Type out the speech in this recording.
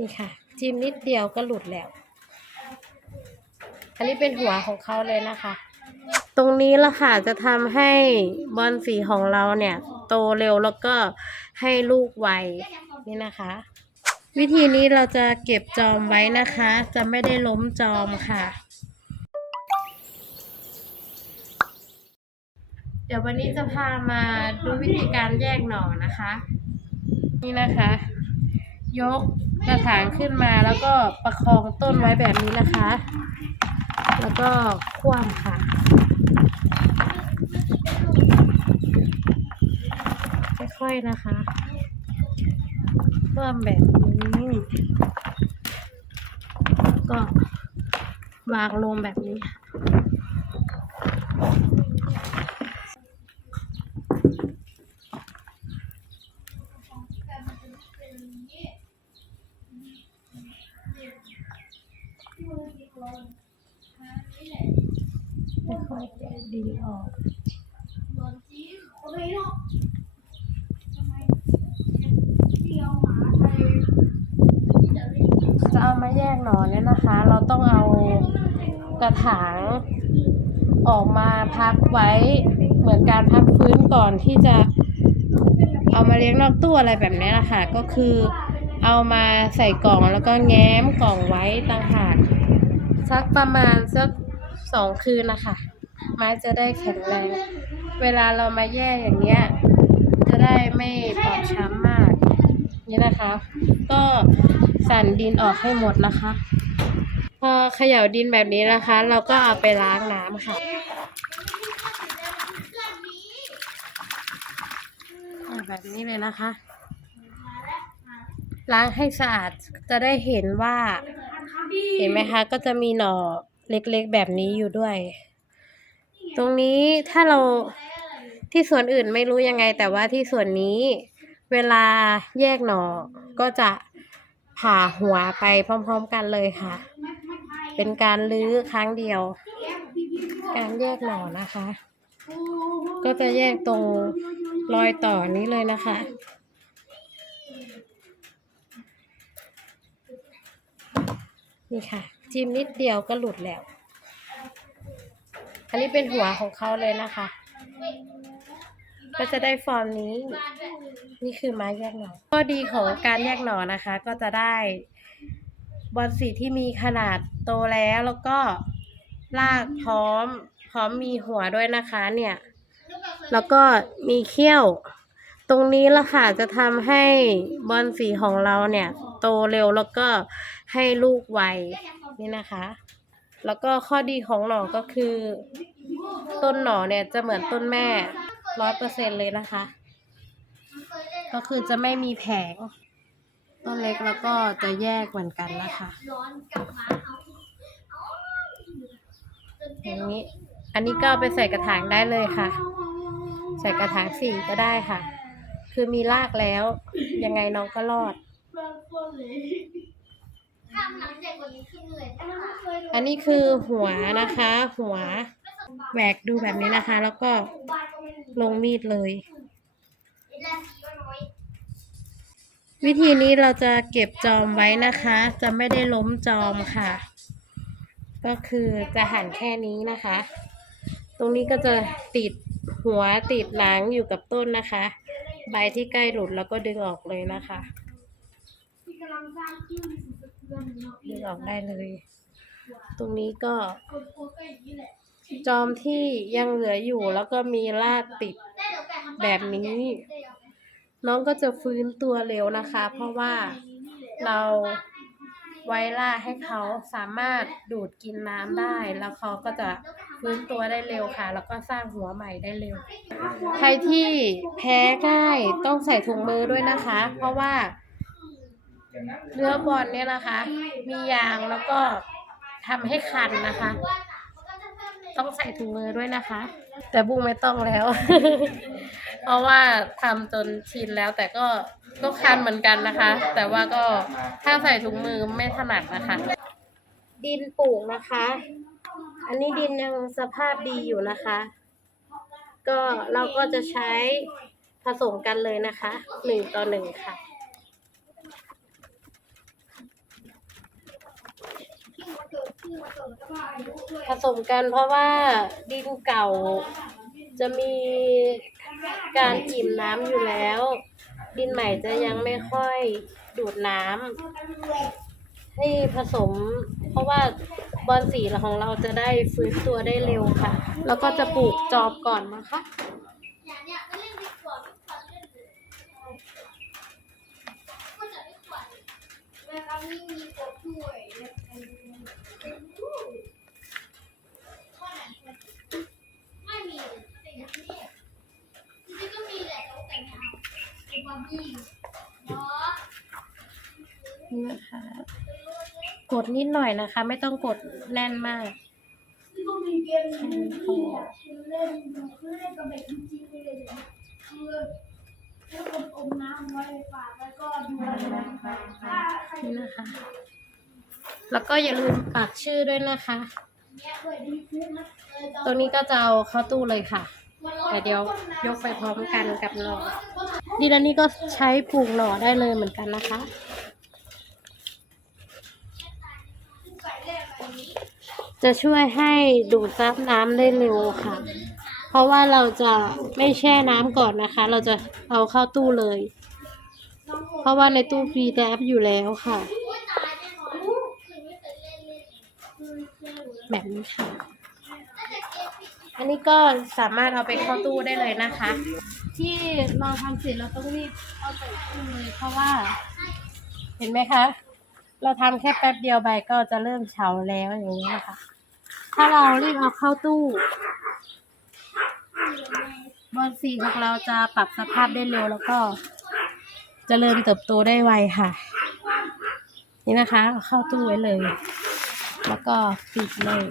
นี่ค่ะ จิ้มนิดเดียวก็หลุดแล้ว อันนี้เป็นหัวของเขาเลยนะคะ ตรงนี้ละค่ะจะทำให้บอลสีของเราเนี่ย โตเร็วแล้วก็ให้ลูกไวนี่นะคะ วิธีนี้เราจะเก็บจอมไว้นะคะ จะไม่ได้ล้มจอมค่ะเดี๋ยววันนี้จะพามาดูวิธีการแยกหน่อนะคะ นี่นะคะ ยก กระถางขึ้นมาแล้วก็ประคองต้นไว้แบบนี้นะคะ แล้วก็คว่ำค่ะค่อยๆนะคะคว่ำแบบนี้ก็วางลงแบบนี้ ค่อยๆแกะ ดินออกจะเอามาแยกหนอนเนี่ยนะคะ เราต้องเอากระถางออกมาพักไว้เหมือนการพักฟื้นก่อนที่จะเอามาเลี้ยงนอกตู้อะไรแบบนี้นะคะก็คือเอามาใส่กล่องแล้วก็แง้มกล่องไว้ต่างหากสักประมาณสักสองคืนนะคะ ไม้จะได้แข็งแรง เวลาเรามาแย่อย่างเงี้ย จะได้ไม่บอบช้ำมาก นี่นะคะ ก็สั่นดินออกให้หมดนะคะ พอเขย่าดินแบบนี้นะคะ เราก็เอาไปล้างน้ำค่ะแบบนี้เลยนะคะ ล้างให้สะอาดจะได้เห็นว่า เห็นไหมคะ ก็จะมีหน่อเล็กๆแบบนี้อยู่ด้วย ตรงนี้ถ้าเราที่ส่วนอื่นไม่รู้ยังไง แต่ว่าที่ส่วนนี้ เวลาแยกหน่อก็จะผ่าหัวไปพร้อม ๆกันเลยค่ะ เป็นการลื้อครั้งเดียว การแยกหน่อนะคะ ก็จะแยกตรงรอยต่อนี้เลยนะคะนี่ค่ะ จิ้มนิดเดียวก็หลุดแล้ว อันนี้เป็นหัวของเขาเลยนะคะ ก็จะได้ฟอร์มนี้ นี่คือไม้แยกหน่อข้อดีของการแยกหน่อนะคะ ก็จะได้บอลสีที่มีขนาดโตแล้วแล้วก็รากพร้อม พร้อมมีหัวด้วยนะคะเนี่ย แล้วก็มีเขี้ยว ตรงนี้ละค่ะจะทำให้บอลสีของเราเนี่ย โตเร็วแล้วก็ให้ลูกไวนี่นะคะ แล้วก็ข้อดีของหน่อก็คือ ต้นหน่อเนี่ยจะเหมือนต้นแม่ร้อยเปอร์เซ็นเลยนะคะ ก็คือจะไม่มีแผง ต้นเล็กแล้วก็จะแยกเหมือนกันนะคะอย่างนี้ อันนี้ก็ไปใส่กระถางได้เลยค่ะ ใส่กระถางสี่ก็ได้ค่ะ คือมีรากแล้ว ยังไงน้องก็รอด ข้ามหลังเด็กกว่านี้ขึ้นเลยอันนี้คือหัวนะคะ หัวแหวกดูแบบนี้นะคะ แล้วก็ลงมีดเลย วิธีนี้เราจะเก็บจอมไว้นะคะ จะไม่ได้ล้มจอมค่ะ ก็คือจะหั่นแค่นี้นะคะ ตรงนี้ก็จะติดหัวติดหลังอยู่กับต้นนะคะ ใบที่ใกล้หลุดแล้วก็ดึงออกเลยนะคะ ดึงออกได้เลย ตรงนี้ก็จอมที่ยังเหลืออยู่แล้วก็มีรากติดแบบนี้ น้องก็จะฟื้นตัวเร็วนะคะ เพราะว่าเราไว้ล่าให้เขาสามารถดูดกินน้ำได้ แล้วเขาก็จะฟื้นตัวได้เร็วค่ะ แล้วก็สร้างหัวใหม่ได้เร็ว ใครที่แพ้ง่ายต้องใส่ถุงมือด้วยนะคะ เพราะว่า เนื้อบอลเนี่ยนะคะ มียางแล้วก็ทำให้คันนะคะ ต้องใส่ถุงมือด้วยนะคะ แต่บุ้งไม่ต้องแล้ว เพราะว่าทำจนชินแล้วแต่ก็ก็คันเหมือนกันนะคะ แต่ว่าก็ถ้าใส่ถุงมือไม่ถนัดนะคะ ดินปลูกนะคะ อันนี้ดินยังสภาพดีอยู่นะคะ ก็เราก็จะใช้ผสมกันเลยนะคะหนึ่งต่อหนึ่งค่ะ ผสมกันเพราะว่าดินเก่าจะมีการอิ่มน้ำอยู่แล้ว ดินใหม่จะยังไม่ค่อยดูดน้ำให้ผสม เพราะว่าบอลสีของเราจะได้ฟื้นตัวได้เร็วค่ะ แล้วก็จะปลูกจอบก่อนนะคะอย่างเนี้ยไม่เล่นดีกว่าค่ะไม่ควรแม่ครับนี่มีกบด้วย เป็นความยิ่งเนาะนี่นะคะ กดนิดหน่อยนะคะ ไม่ต้องกดแน่นมากก็มีเกมนึงที่ชื่อเล่นคือเล่นกับเด็กจริงๆเลยเนี่ยคือแล้วคนอมน้ำไว้ในปากแล้วก็ดูอะไรถ้าใครนี่นะคะ แล้วก็อย่าลืมปักชื่อด้วยนะคะเนี่ยเปิดดีขึ้นนะเออตัวนี้ก็จะเอาเข้าตู้เลยค่ะ แต่เดี๋ยวยกไปพร้อมกันกับหน่อดีแล้วนี่ก็ใช้ปลูกหน่อได้เลยเหมือนกันนะคะ จะช่วยให้ดูดซับน้ำได้เร็วค่ะ เพราะว่าเราจะไม่แช่น้ำก่อนนะคะ เราจะเอาเข้าตู้เลย เพราะว่าในตู้ฟรีแดฟอยู่แล้วค่ะ แบบนี้ค่ะ อันนี้ก็สามารถเอาไปเข้าตู้ได้เลยนะคะ ที่เราทำเสร็จเราต้องรีบเอาใส่ตู้เลยเพราะว่า เห็นไหมคะ เราทำแค่แป๊บเดียวใบก็จะเริ่มเฉาแล้วอย่างนี้นะคะ ถ้าเรารีบเอาเข้าตู้บอลสีของเราจะปรับสภาพได้เร็วแล้วก็จเจริญเติบโตได้ไวค่ะ นี่นะคะเอาเข้าตู้ไว้เลย แล้วก็ปิดเลย